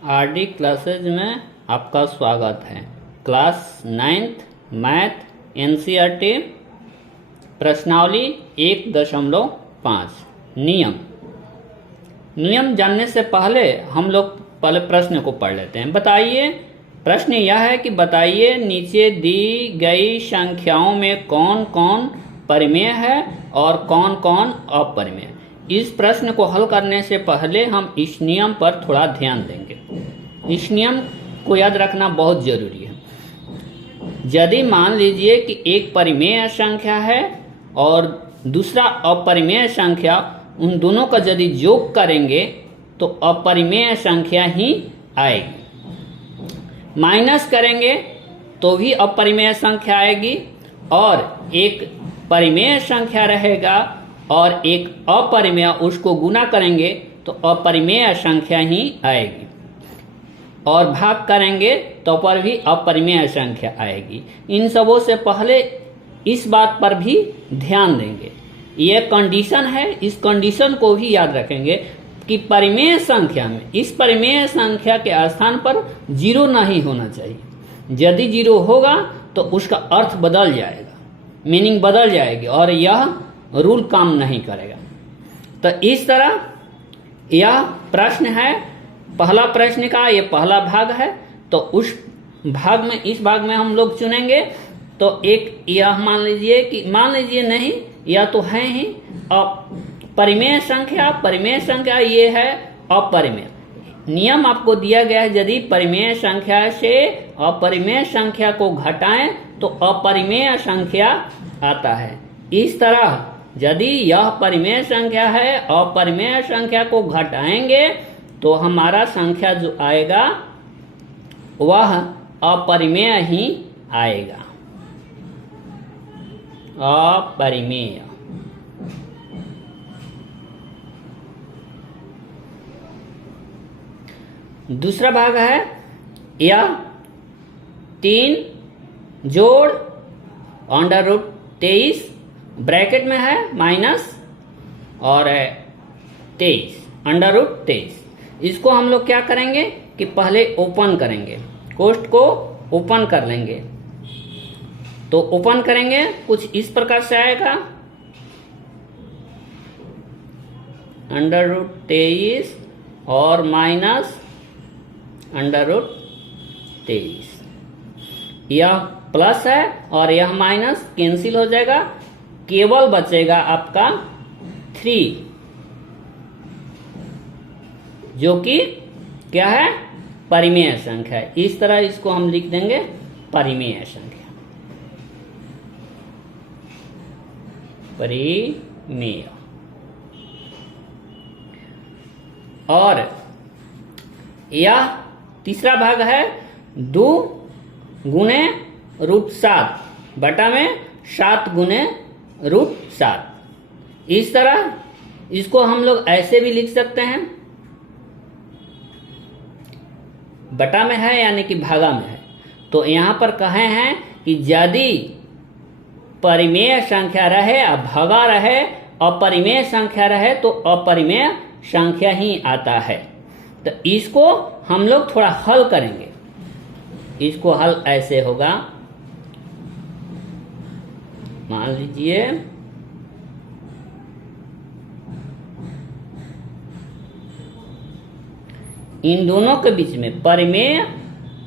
RD classes में आपका स्वागत है। क्लास 9th मैथ एनसीईआरटी प्रश्नावली 1.5 नियम जानने से पहले हम लोग पहले प्रश्न को पढ़ लेते हैं। बताइए, प्रश्न यह है कि बताइए नीचे दी गई संख्याओं में कौन कौन परिमेय है और कौन कौन अपरिमेय। इस प्रश्न को हल करने से पहले हम इस नियम पर थोड़ा ध्यान देंगे। इस नियम को याद रखना बहुत जरूरी है। यदि मान लीजिए कि एक परिमेय संख्या है और दूसरा अपरिमेय संख्या, उन दोनों का यदि योग करेंगे तो अपरिमेय संख्या ही आएगी। माइनस करेंगे तो भी अपरिमेय संख्या आएगी, और एक परिमेय संख्या रहेगा और एक अपरिमेय, उसको गुना करेंगे तो अपरिमेय संख्या ही आएगी, और भाग करेंगे तो पर भी अपरिमेय संख्या आएगी। इन सबों से पहले इस बात पर भी ध्यान देंगे, यह कंडीशन है, इस कंडीशन को भी याद रखेंगे कि परिमेय संख्या में, इस परिमेय संख्या के स्थान पर जीरो नहीं होना चाहिए। यदि जीरो होगा तो उसका अर्थ बदल जाएगा, मीनिंग बदल जाएगी और यह रूल काम नहीं करेगा। तो इस तरह यह प्रश्न है, पहला प्रश्न का ये पहला भाग है। तो उस भाग में, इस भाग में हम लोग चुनेंगे तो एक यह मान लीजिए नहीं, यह तो है ही परिमेय संख्या, परिमेय संख्या ये है अपरिमेय। नियम आपको दिया गया है, यदि परिमेय संख्या से अपरिमेय संख्या को घटाएं तो अपरिमेय संख्या आता है। इस तरह यदि यह परिमेय संख्या है, अपरिमेय संख्या को घटाएंगे तो हमारा संख्या जो आएगा वह अपरिमेय ही आएगा, अपरिमेय। दूसरा भाग है यह 3 जोड़ √23 ब्रैकेट में है माइनस और 23 √23। इसको हम लोग क्या करेंगे कि पहले ओपन करेंगे, कोष्ठ को ओपन कर लेंगे। तो ओपन करेंगे कुछ इस प्रकार से आएगा, √23 और माइनस √23। यह प्लस है और यह माइनस कैंसिल हो जाएगा, केवल बचेगा आपका 3, जो कि क्या है, परिमेय संख्या है। इस तरह इसको हम लिख देंगे परिमेय संख्या, परिमेय। और यह तीसरा भाग है 2 गुने √7 बटा में 7 गुने √7। इस तरह इसको हम लोग ऐसे भी लिख सकते हैं, बटा में है यानी कि भागा में है। तो यहां पर कहे हैं कि यदि परिमेय संख्या रहे या भागा रहे, अपरिमेय संख्या रहे तो अपरिमेय संख्या ही आता है। तो इसको हम लोग थोड़ा हल करेंगे। इसको हल ऐसे होगा, मान लीजिए इन दोनों के बीच में, परिमेय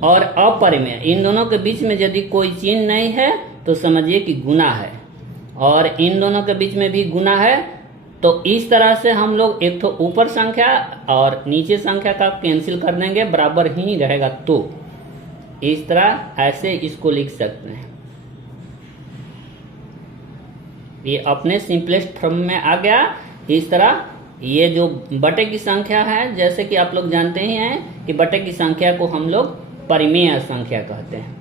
और अपरिमेय, इन दोनों के बीच में यदि कोई चिन्ह नहीं है तो समझिए कि गुना है, और इन दोनों के बीच में भी गुना है। तो इस तरह से हम लोग एक तो ऊपर संख्या और नीचे संख्या का कैंसिल कर देंगे, बराबर ही रहेगा। तो इस तरह ऐसे इसको लिख सकते हैं। ये अपने सिंपलेस्ट फॉर्म में आ गया। इस तरह ये जो बटे की संख्या है, जैसे कि आप लोग जानते ही हैं कि बटे की संख्या को हम लोग परिमेय संख्या कहते हैं,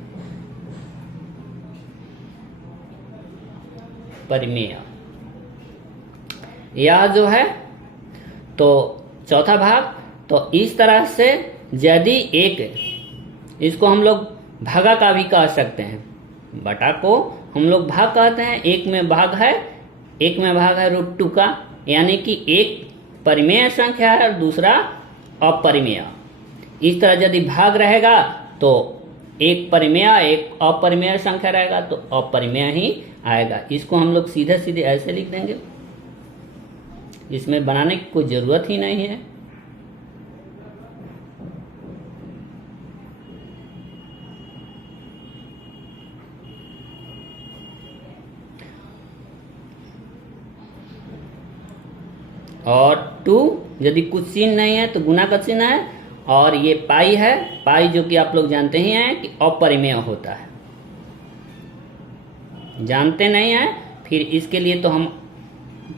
परिमेय। यह जो है तो चौथा भाग। तो इस तरह से यदि एक, इसको हम लोग भागा का भी कह सकते हैं, बटा को हम लोग भाग कहते हैं। एक में भाग है √2 का, यानी कि एक परिमेय संख्या है और दूसरा अपरिमेय। इस तरह यदि भाग रहेगा तो एक परिमेय एक अपरिमेय संख्या रहेगा तो अपरिमेय ही आएगा। इसको हम लोग सीधे सीधे ऐसे लिख देंगे, इसमें बनाने की कोई जरूरत ही नहीं है। और 2 यदि कुछ चिन्ह नहीं है तो गुना का चिन्ह है, और ये पाई है, पाई जो कि आप लोग जानते ही हैं कि अपरिमेय होता है। जानते नहीं हैं फिर इसके लिए तो हम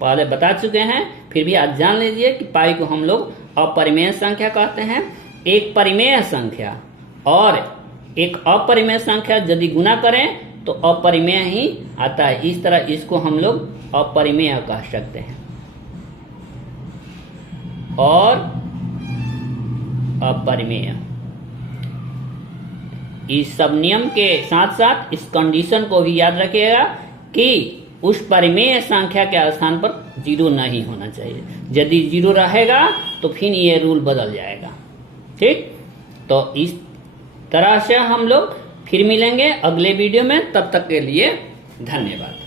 पहले बता चुके हैं, फिर भी आज जान लीजिए कि पाई को हम लोग अपरिमेय संख्या कहते हैं। एक परिमेय संख्या और एक अपरिमेय संख्या यदि गुना करें तो अपरिमेय ही आता है। इस तरह इसको हम लोग अपरिमेय कह सकते हैं। और अपरिमेय, इस सब नियम के साथ साथ इस कंडीशन को भी याद रखिएगा कि उस परिमेय संख्या के स्थान पर 0 नहीं होना चाहिए। यदि 0 रहेगा तो फिर ये रूल बदल जाएगा। ठीक, तो इस तरह से हम लोग फिर मिलेंगे अगले वीडियो में। तब तक के लिए धन्यवाद।